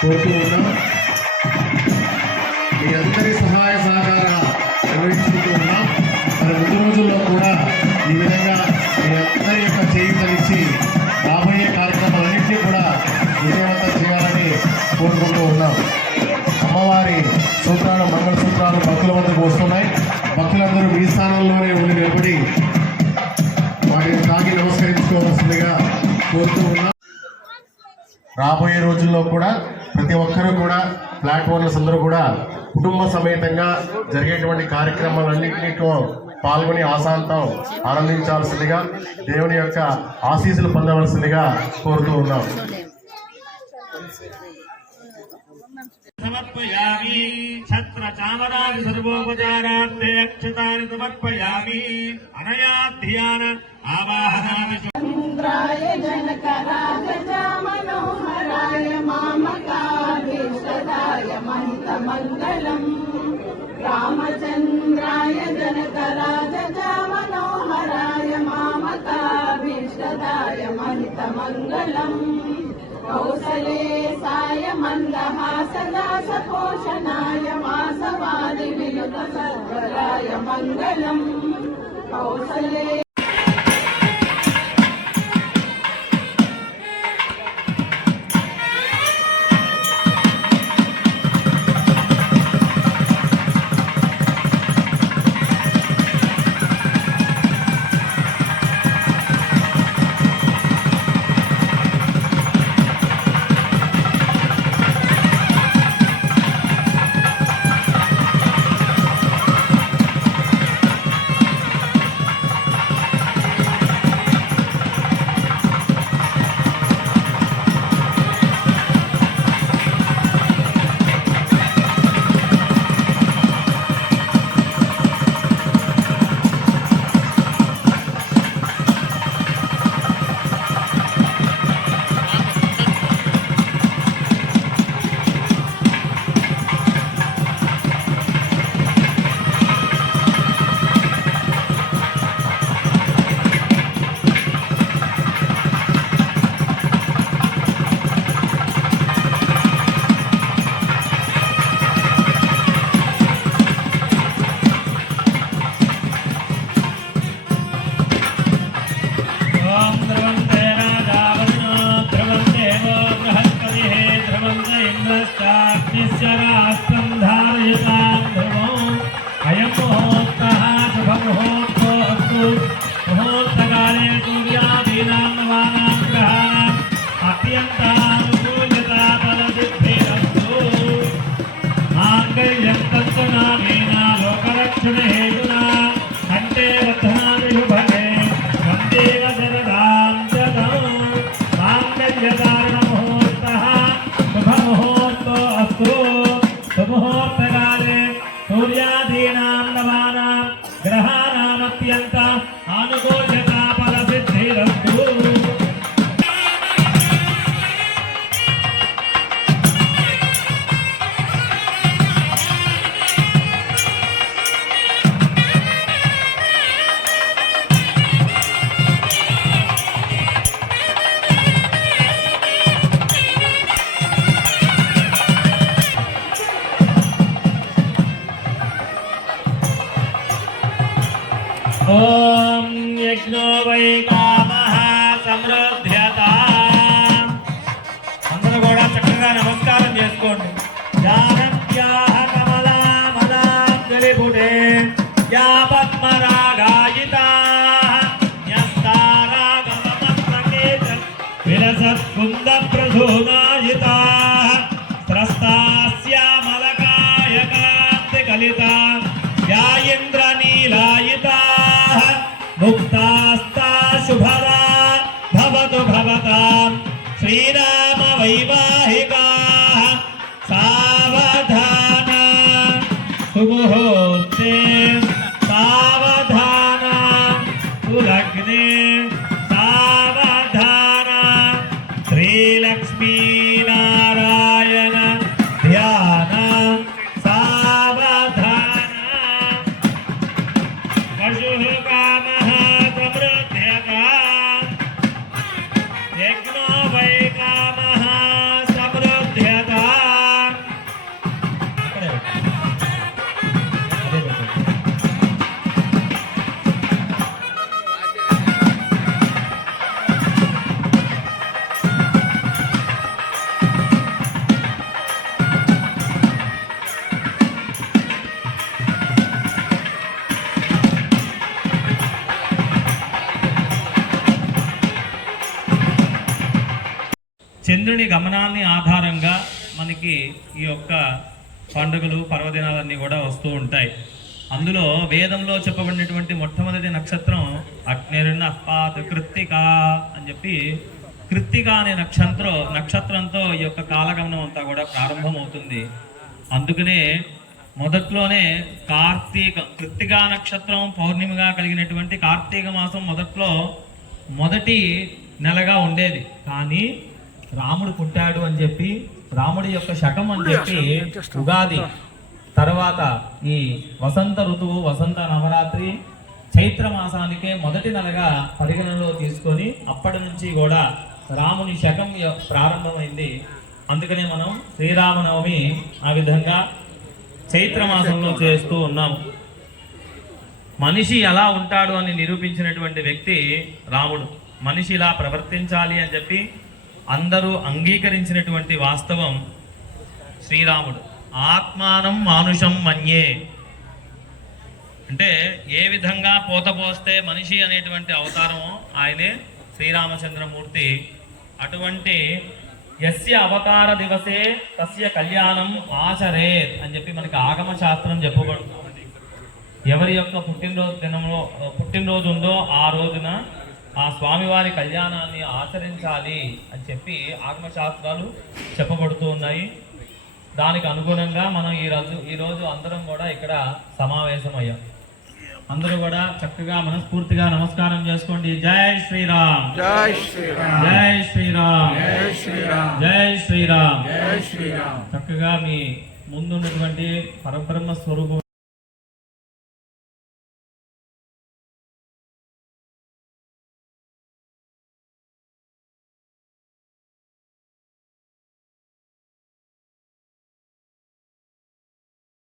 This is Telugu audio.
కోరుతూ ఉన్నాం. మీ అందరి సహాయ సహకారాలు నిర్వహించుకుంటూ ఉన్నాం. మరి ముందు రోజుల్లో కూడా ఈ విధంగా మీ అందరి యొక్క చేయూతనిచ్చి రాబోయే కార్యక్రమాలన్నింటినీ కూడా విజయవంతం చేయాలని కోరుకుంటూ ఉన్నాం. అమ్మవారి సూత్రాలు, మంగళ సూత్రాలు భక్తుల వద్దకు వస్తున్నాయి. భక్తులందరూ మీ స్థానంలోనే ఉండి నిలబడి వాటిని తాగి నమస్కరించుకోవాల్సిందిగా కోరుతూ ఉన్నాం. రాబోయే రోజుల్లో కూడా ప్రతి ఒక్కరూ కూడా ఫ్లాట్ ఓనర్స్ అందరూ కూడా కుటుంబ సమేతంగా జరిగేటువంటి కార్యక్రమాలన్నింటిలో పాల్గొని ఆశాంతం ఆనందించాల్సిందిగా, దేవుని యొక్క ఆశీస్సులు పొందవలసిందిగా కోరుతూ ఉన్నాం. సమర్పయామి ఛత్ర చామరాది సర్వోపచారార్థే అక్షతాని సమర్పయామి అనయా ధ్యాన ఆవాహనామి ఇంద్రాయ జనకరాజ మనోహరాయ మామకాభీష్టదాయ మంతమంగళం రామచంద్రాయ జనకరాజ మనోహరాయ మామకాభీష్టదాయ మంతమంగళం కౌసలే సాయ మందహాసదాస పోషణాయ వాసవాది వినుత సర్వరాయ మంగళం కౌసలే గ్రహానామత్యంత అనుకూల్యత ఫల సిద్ధిరస్తు. ఓం యజ్ఞో వై కామః సమృద్ధ్యతా. అందరూ కూడా చక్కగా నమస్కారం చేసుకోండి. జానక్యాః కమలామలాంజలిపుటే యా పద్మరాగాయితాః న్యస్తారాగమమస్తకే విలసత్కుందప్రసూనాయితాః స్రస్తాస్యామలకాయకాంతికలితా యా ఇంద్రనీలాయితాః ముక్తాస్తా శుభదా భవతు భవతాం శ్రీరామ వైవాహికాః సావధాన సుముహూర్తే సావధాన సులగ్నే సావధాన శ్రీలక్ష్మీనారాయణ ధ్యాన సావధాన చంద్రుని గమనాన్ని ఆధారంగా మనకి ఈ యొక్క పండుగలు పర్వదినాలన్నీ కూడా వస్తూ ఉంటాయి. అందులో వేదంలో చెప్పబడినటువంటి మొట్టమొదటి నక్షత్రం అగ్నిర్నపాత్ కృత్తిక అని చెప్పి, కృత్తిక అనే నక్షత్రంతో ఈ యొక్క కాలగమనం అంతా కూడా ప్రారంభమవుతుంది. అందుకనే మొదట్లోనే కృత్తికా నక్షత్రం పౌర్ణిమగా కలిగినటువంటి కార్తీక మాసం మొదటి నెలగా ఉండేది. కానీ రాముడు పుట్టాడు అని చెప్పి, రాముడి యొక్క శకం అని చెప్పి ఉగాది తర్వాత ఈ వసంత ఋతువు, వసంత నవరాత్రి చైత్ర మాసానికే మొదటి నెలగా పరిగణనలో తీసుకొని అప్పటి నుంచి కూడా రాముని శకం ప్రారంభమైంది. అందుకనే మనం శ్రీరామనవమి ఆ విధంగా చైత్ర మాసంలో చేస్తూ ఉన్నాము. మనిషి ఎలా ఉంటాడు అని నిరూపించినటువంటి వ్యక్తి రాముడు. మనిషి ఇలా ప్రవర్తించాలి అని చెప్పి అందరూ అంగీకరించినటువంటి వాస్తవం శ్రీరాముడు. ఆత్మానం మానుషం మన్యే అంటే ఏ విధంగా పోస్తే మనిషి అనేటువంటి అవతారమో ఆయనే శ్రీరామచంద్రమూర్తి. అటువంటి యస్య అవతార దివసే తస్య కళ్యాణం ఆచరేత్ అని చెప్పి మనకి ఆగమ శాస్త్రం చెప్పబడుతుంది. ఎవరి యొక్క పుట్టినరోజు ఉందో ఆ రోజున ఆ స్వామివారి కళ్యాణాన్ని ఆచరించాలి అని చెప్పి ఆగమ శాస్త్రాలు చెప్పబడుతూ ఉన్నాయి. దానికి అనుగుణంగా మనం ఈరోజు అందరం కూడా ఇక్కడ సమావేశమయ్యాం. అందరూ కూడా చక్కగా మనస్ఫూర్తిగా నమస్కారం చేసుకోండి. జై శ్రీరామ్, జై శ్రీరామ్, జై శ్రీరామ్, జై శ్రీరామ్, జై శ్రీరామ్. జై శ్రీరామ్. చక్కగా మీ ముందున్నటువంటి పరబ్రహ్మ స్వరూపం